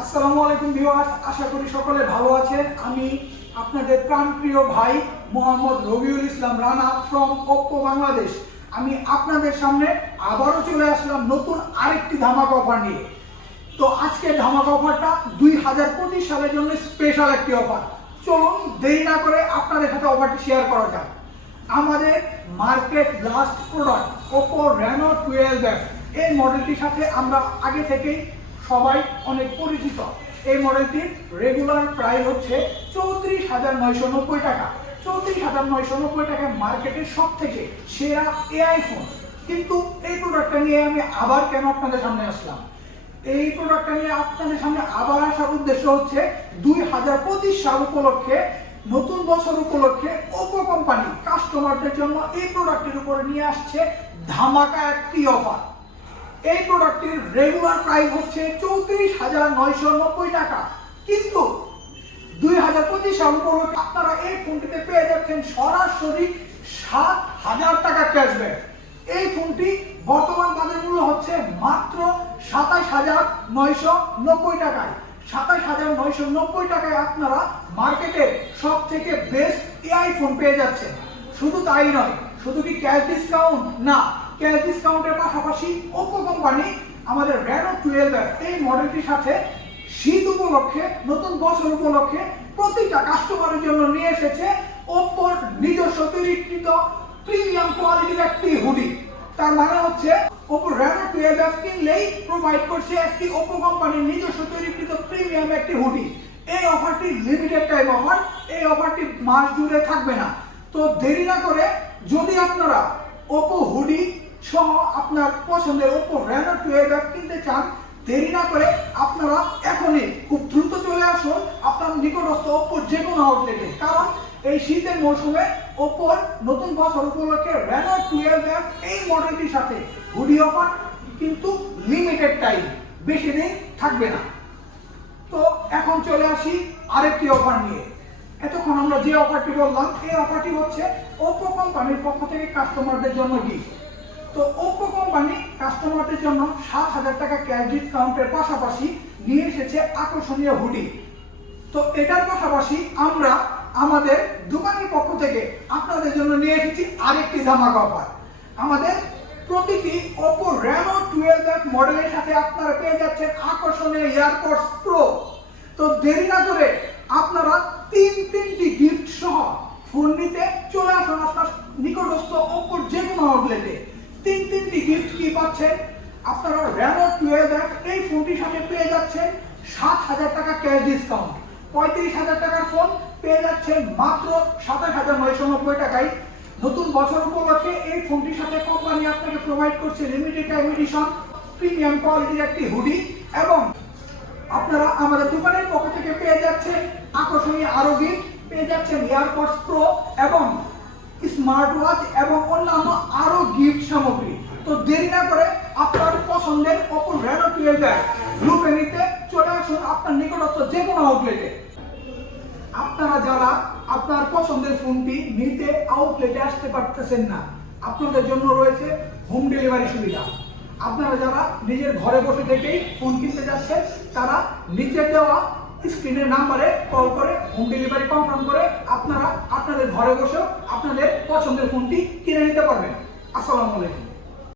আসসালামু আলাইকুম ভিউয়ার্স, আশা করি সকলে ভালো আছেন। আমি আপনাদের প্রাণপ্রিয় ভাই মোহাম্মদ রবিউল ইসলাম রানা ফ্রম ওপ্পো বাংলাদেশ। আমি আপনাদের সামনে আবারও চলে আসলাম নতুন আরেকটি ধামাকা অফার নিয়ে। তো আজকে ধামাকা অফারটা 2025 সালের জন্য স্পেশাল একটি অফার। চলুন দেরি না করে আপনাদের সাথে অফারটি শেয়ার করা যাক। আমাদের market last product Oppo Reno 12F, এই মডেলটির সাথে আমরা আগে থেকেই সবাই অনেক পরিচিত। এই মডেলটির রেগুলার প্রাইস হচ্ছে 34,990 টাকা। 34,990 টাকায় মার্কেটের সব থেকে সেরা এআই ফোন। কিন্তু এই প্রোডাক্টটা নিয়ে আমি আবার কেন আপনাদের সামনে আসলাম? এই প্রোডাক্টটা নিয়ে আপনাদের সামনে আবার আসার উদ্দেশ্য হচ্ছে 2025 সাল উপলক্ষে, নতুন বছর উপলক্ষে ওপ্পো কোম্পানি কাস্টমারদের জন্য এই প্রোডাক্টের উপরে নিয়ে আসছে ধামাকা একটি অফার। এই প্রোডাক্টের রেগুলার প্রাইস হচ্ছে 34,990 টাকা, কিন্তু 2025 সাল উপলক্ষে আপনারা এই ফোনটিতে পেয়ে যাচ্ছেন সরাসরি 7,000 টাকা ক্যাশব্যাক। এই ফোনটি বর্তমান বাজার মূল্য হচ্ছে মাত্র 27,990 টাকায়। 27,990 টাকায় আপনারা মার্কেটের সব থেকে বেস্ট এআই ফোন পেয়ে যাচ্ছেন। শুধু তাই নয়, শুধু কি ক্যাশ ডিসকাউন্ট না, ক্যাশ ডিসকাউন্টের পাশাপাশি ওপ্পো কোম্পানি আমাদের রেনো 12F এই মডেলটির সাথে শীত উপলক্ষে, নতুন বছর উপলক্ষে প্রতিটা কাস্টমারের জন্য নিয়ে এসেছে ওপ্পোর নিজস্ব তৈরিকৃত প্রিমিয়াম কোয়ালিটির একটি হুডি। তার মানে হচ্ছে ওপ্পো রেনো 12F কিনলেই প্রোভাইড করছে একটি ওপ্পো কোম্পানির নিজস্ব তৈরিকৃত প্রিমিয়াম একটি হুডি। এই অফারটি লিমিটেড টাইম অফার, এই অফারটি মাস জুড়ে থাকবে না। তো দেরি না করে যদি আপনারা ওপ্পো হুডি সহ আপনার পছন্দের ওপ্পো রেনো 12F কিনতে চান, দেরি না করে আপনারা এখনই খুব দ্রুত চলে আসুন আপনার নিকটস্থ ওপ্পোর যে কোনো আউটলেটে। কারণ এই শীতের মৌসুমে ওপ্পোর নতুন বছর উপলক্ষে রেনো 12F এই মডেলটির সাথে হুডি অফার কিন্তু লিমিটেড টাইম, বেশি দিন থাকবে না। তো এখন চলে আসি আরেকটি অফার নিয়ে। এতক্ষণ আমরা যে অফারটি বললাম, এই অফারটি হচ্ছে ওপ্পো কোম্পানির পক্ষ থেকে কাস্টমারদের জন্য গিফট। তো ওপ্পো কোম্পানি কাস্টমারদের জন্য 7,000 টাকা ক্যাশ ডিসকাউন্টের পাশাপাশি নিয়ে এসেছে আকর্ষণীয় হুডি। তো এটার পাশাপাশি আমরা আমাদের দোকানের পক্ষ থেকে আপনাদের জন্য নিয়ে এসেছি আরেকটি ধামাকা অফার। আমাদের প্রতিটি ওপ্পো রেনো 12F মডেলের সাথে আপনারা পেয়ে যাচ্ছেন আকর্ষণীয় এয়ারপডস প্রো। তো দেরি না করে আপনারা তিনটি গিফট সহ ফোন নিতে চলে আসুন আপনার নিকটস্থ ওপ্পোর যে কোনো আউটলেটে। তিনটি গিফট কি পাচ্ছেন? আপনারা রেনো 12F এই ফোনটির সাথে পেয়ে যাচ্ছেন 7,000 টাকা ক্যাশ ডিসকাউন্ট। 35,000 টাকার ফোন পেয়ে যাচ্ছেন মাত্র 27,990 টাকায়। নতুন বছর উপলক্ষে এই ফোনটির সাথে কোম্পানি আপনাকে প্রোভাইড করছে লিমিটেড টাইম এডিশন প্রিমিয়াম কোয়ালিটির একটি হুডি, এবং আপনারা আমাদের দোকানের পক্ষ থেকে পেয়ে যাচ্ছেন আকর্ষণীয় আরো গিফট, পেয়ে যাচ্ছেন এয়ারপডস প্রো এবং স্মার্ট ওয়াচ এবং অন্যান্য আরো গিফট সামগ্রী। তো দেরি না করে আপনার পছন্দের ওপ্পো রেনো 12F লুপে নিতে চলে আসুন আপনার নিকটস্থ যে কোনো আউটলেটে। আপনারা যারা আপনার পছন্দের ফোনটি নিতে আউটলেটে আসতে পারতেছেন না, আপনাদের জন্য রয়েছে হোম ডেলিভারি সুবিধা। আপনারা যারা নিজের ঘরে বসে থেকেই ফোন কিনতে যাচ্ছেন, তারা নিচে দেওয়া স্ক্রিনের নাম্বারে কল করে হোম ডেলিভারি কনফার্ম করে আপনারা আপনাদের ঘরে বসেও আপনাদের পছন্দের ফোনটি কিনে নিতে পারবেন। আসসালামু আলাইকুম।